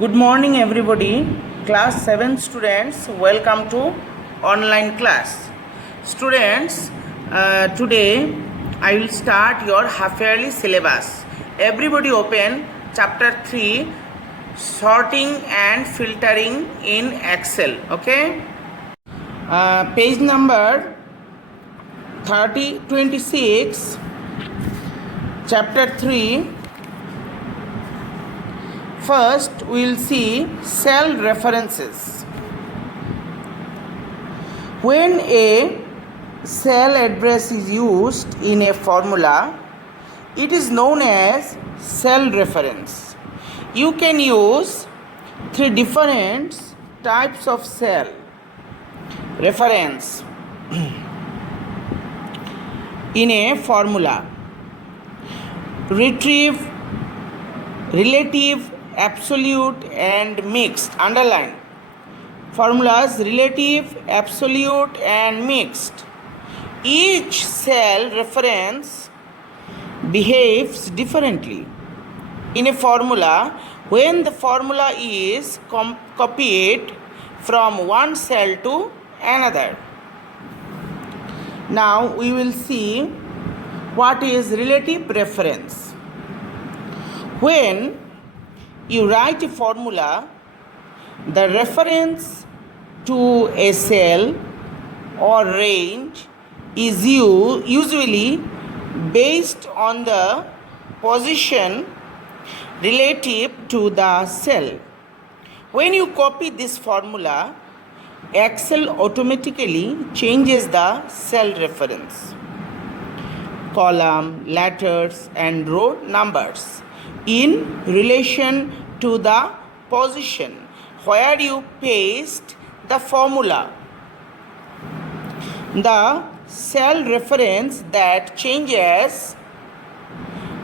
Good morning, everybody. Class 7 students, welcome to online class. Students, today I will start your half yearly syllabus. Everybody open chapter 3, sorting and filtering in Excel. Okay. Page number 26, chapter 3. First, we will see cell references. When a cell address is used in a formula, it is known as cell reference. You can use three different types of cell reference in a formula. Retrieve, relative, absolute and mixed. Underline formulas: relative, absolute and mixed. Each cell reference behaves differently in a formula when the formula is copied from one cell to another. Now we will see what is relative reference. When you write a formula, the reference to a cell or range is usually based on the position relative to the cell. When you copy this formula, Excel automatically changes the cell reference, column, letters and row numbers in relation to the position where you paste the formula. The cell reference that changes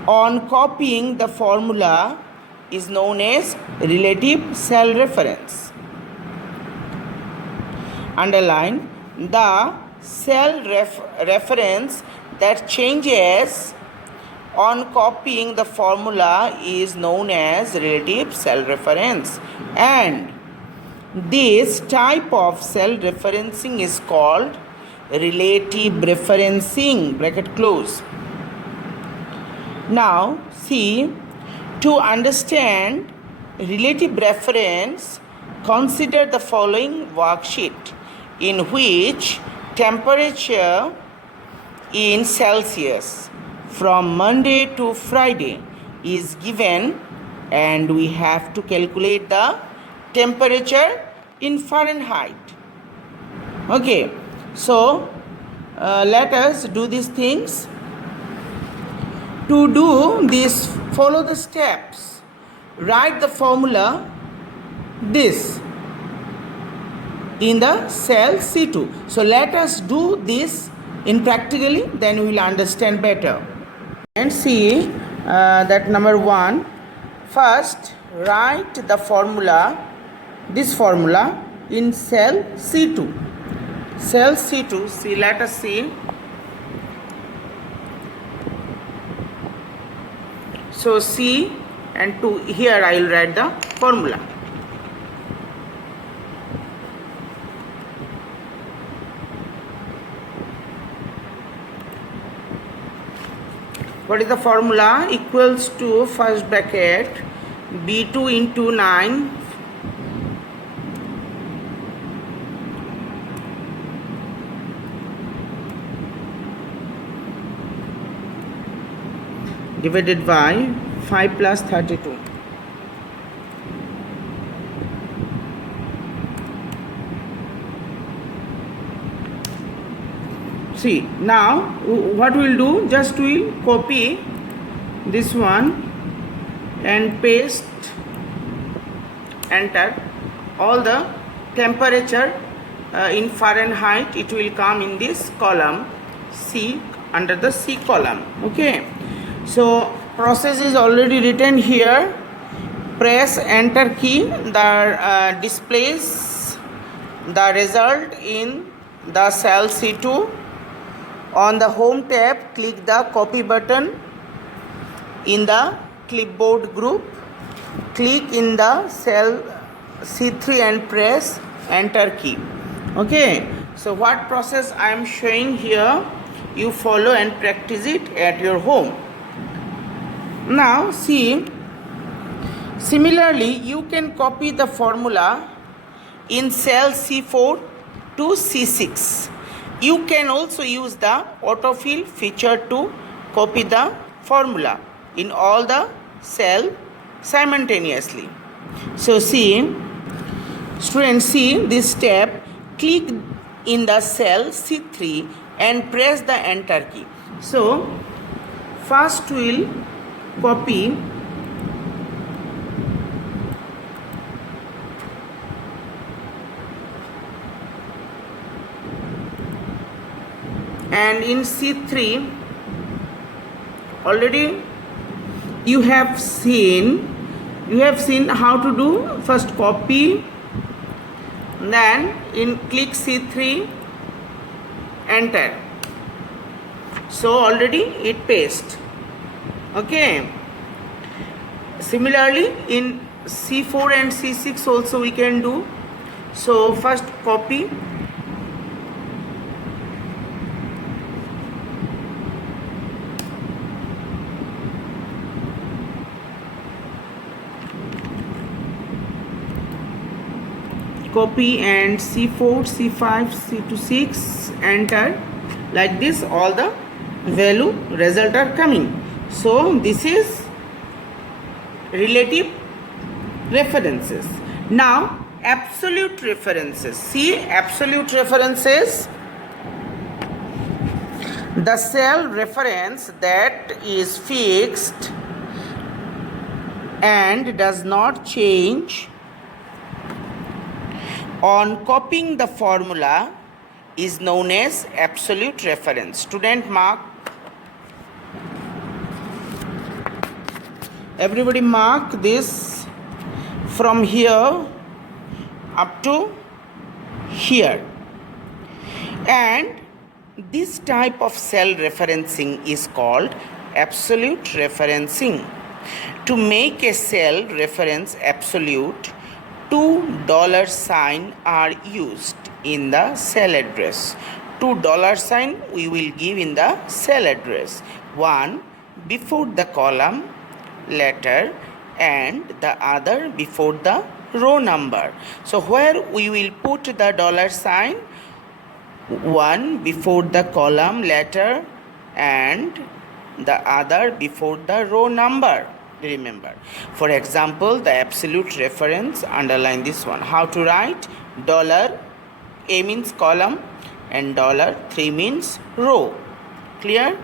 on copying the formula is known as relative cell reference. Underline the cell reference that changes on copying the formula is known as relative cell reference, and this type of cell referencing is called relative referencing. Bracket close. Now see, to understand relative reference, consider the following worksheet in which temperature in Celsius from Monday to Friday is given, and we have to calculate the temperature in Fahrenheit. Okay, so let us do these things. To do this, follow the steps. Write the formula this in the cell C2. So let us do this in practically, then we will understand better. And see that number 1. First, write the formula, this formula in cell C2. Cell C2, see, let us see. So C and 2, here I will write the formula. What is the formula? Equals to first bracket B2 into 9 divided by 5 plus 32. See, now what we will do, just we will copy this one and paste, enter all the temperature in Fahrenheit. It will come in this column C, under the C column. Okay, so process is already written here. Press enter key, the displays the result in the cell C2. On the home tab, click the copy button in the clipboard group. click in the cell C3 and press enter key. Okay, so what process I am showing here, you follow and practice it at your home. Now see, similarly you can copy the formula in cell C4 to C6. You can also use the autofill feature to copy the formula in all the cell simultaneously. So see, students, see this step, click in the cell C3 and press the enter key. So first we'll copy and in C3 already you have seen how to do. First copy, then in click C3 enter, so already it paste. Okay, similarly in C4 and C6 also we can do. So first copy, and C4, C5, C2, 6 enter. Like this all the value result are coming. So this is relative references. Now absolute references. See, absolute references, the cell reference that is fixed and does not change on copying the formula is known as absolute reference. Student, mark. Everybody mark this from here up to here. And this type of cell referencing is called absolute referencing. To make a cell reference absolute, $2 sign are used in the cell address. $2 sign we will give in the cell address. One before the column letter and the other before the row number. So where we will put the dollar sign, one before the column letter and the other before the row number. Remember, for example, the absolute reference, underline this one. How to write? $A means column and $3 means row. Clear?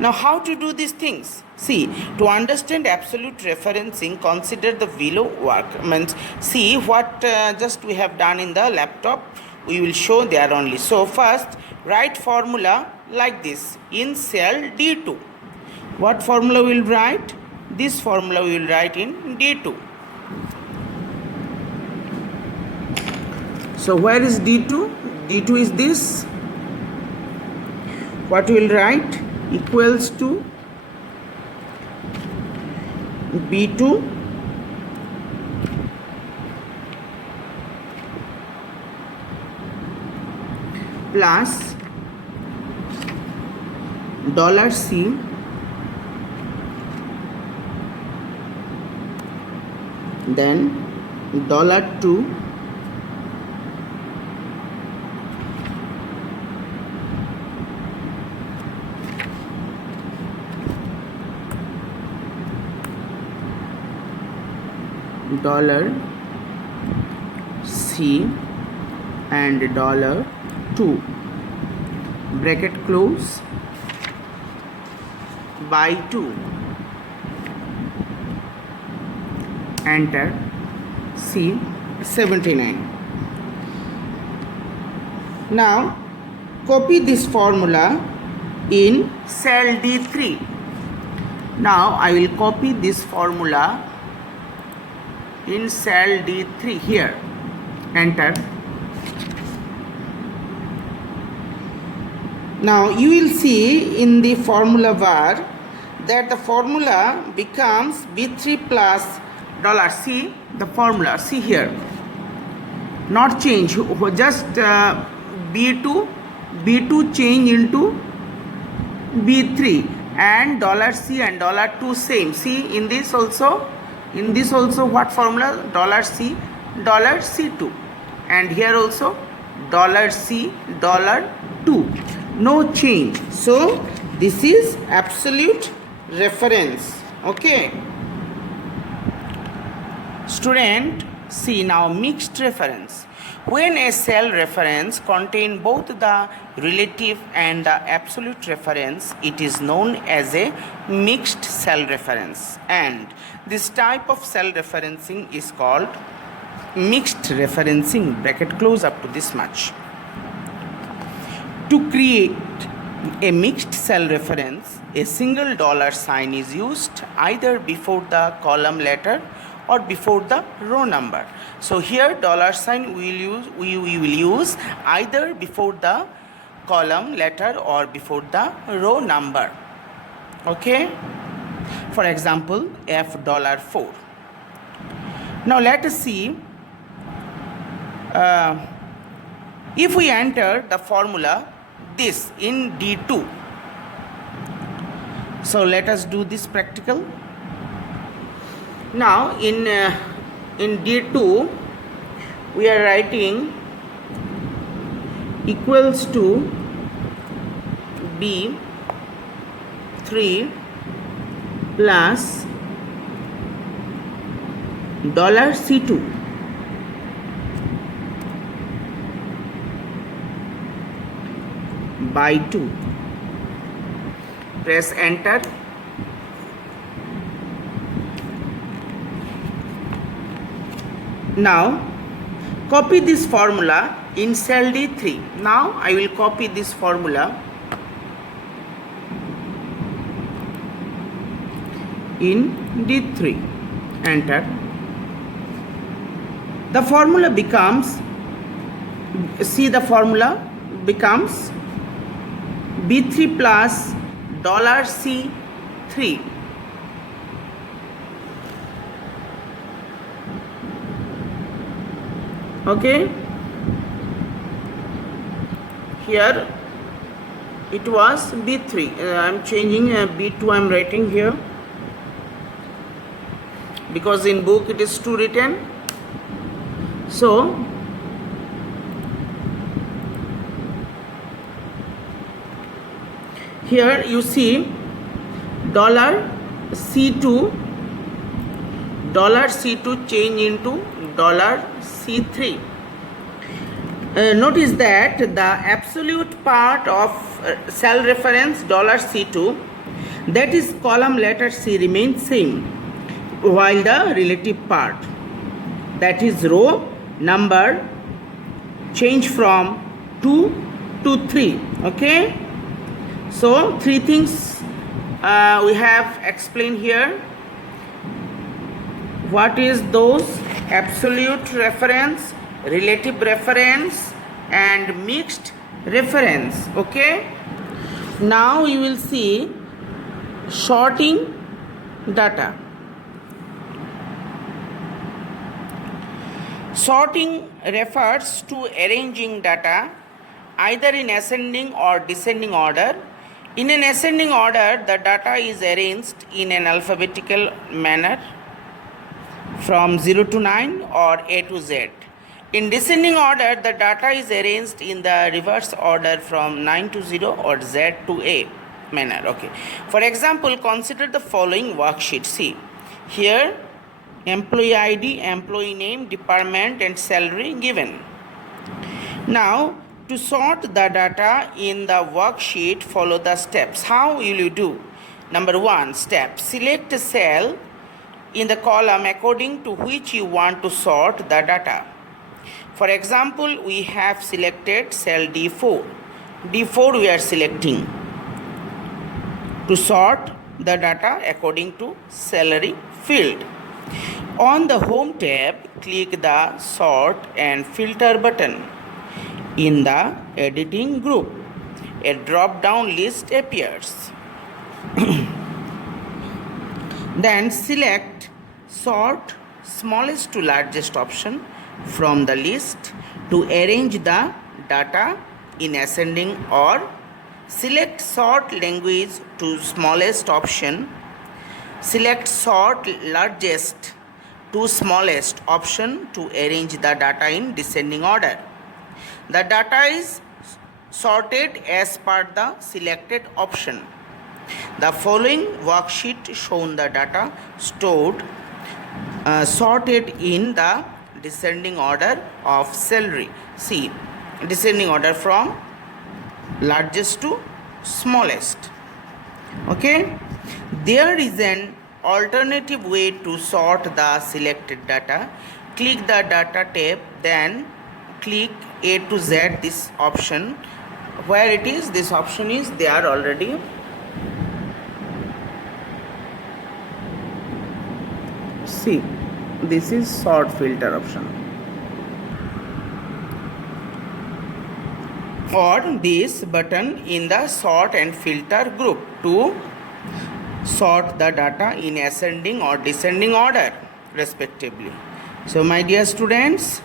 Now how to do these things? See, to understand absolute referencing, consider the below work. Means see what just we have done in the laptop, we will show there only. So first write formula like this in cell D2. What formula will write? This formula we will write in D2. So where is D2? D2 is this. What we will write? Equals to B2 plus $C then $2 $C and $2 bracket close by 2 enter. C 79. Now copy this formula in cell D3. Now I will copy this formula in cell D3 here. Enter. Now you will see in the formula bar that the formula becomes B3 plus dollar. See the formula. See here. Not change. Just B2 change into B3 and dollar C and dollar 2 same. See in this also what formula? Dollar C, dollar C2, and here also dollar C, dollar 2. No change. So this is absolute reference. Okay. Student, see now mixed reference. When a cell reference contains both the relative and the absolute reference, it is known as a mixed cell reference. And this type of cell referencing is called mixed referencing. Bracket close up to this much. To create a mixed cell reference, a single dollar sign is used either before the column letter or before the row number. So here dollar sign we will use either before the column letter or before the row number. Okay. For example, $4. Now let us see if we enter the formula this in D2. So let us do this practical. Now in D2 we are writing equals to B3 plus dollar C2 by 2. Press enter. Now copy this formula in cell D3. Now I will copy this formula in D3. Enter. The formula becomes, see the formula becomes B3 plus dollar C3. Okay, here it was B3. I am changing B2. I am writing here because in book it is 2 written. So here you see dollar C2 change into dollar C3. Notice that the absolute part of cell reference dollar C2, that is column letter C, remains same, while the relative part, that is row number, change from 2 to 3. Okay, so 3 things we have explained here. What is those? Absolute reference, relative reference and mixed reference. Okay, now you will see sorting data. Sorting refers to arranging data either in ascending or descending order. In an ascending order, the data is arranged in an alphabetical manner from 0 to 9 or A to Z. In descending order, the data is arranged in the reverse order from 9 to 0 or Z to A manner. Okay. For example, consider the following worksheet. See, here employee ID, employee name, department and salary given. Now, to sort the data in the worksheet, follow the steps. How will you do? Number 1 step, select a cell in the column according to which you want to sort the data. For example, we have selected cell D4. D4 we are selecting to sort the data according to salary field. On the home tab, click the sort and filter button. In the editing group, a drop down list appears. Then select sort smallest to largest option from the list to arrange the data in ascending order. Select sort language to smallest option. Select sort largest to smallest option to arrange the data in descending order. The data is sorted as per the selected option. The following worksheet shown the data stored sorted in the descending order of salary. See, descending order from largest to smallest. Okay, there is an alternative way to sort the selected data. Click the data tab, then click A to Z, this option. Where it is, this option is there already. See, this is sort filter option. Or this button in the sort and filter group to sort the data in ascending or descending order respectively. So my dear students,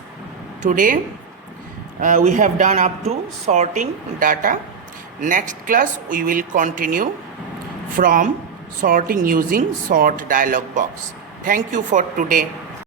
today we have done up to sorting data. Next class we will continue from sorting using sort dialog box. Thank you for today.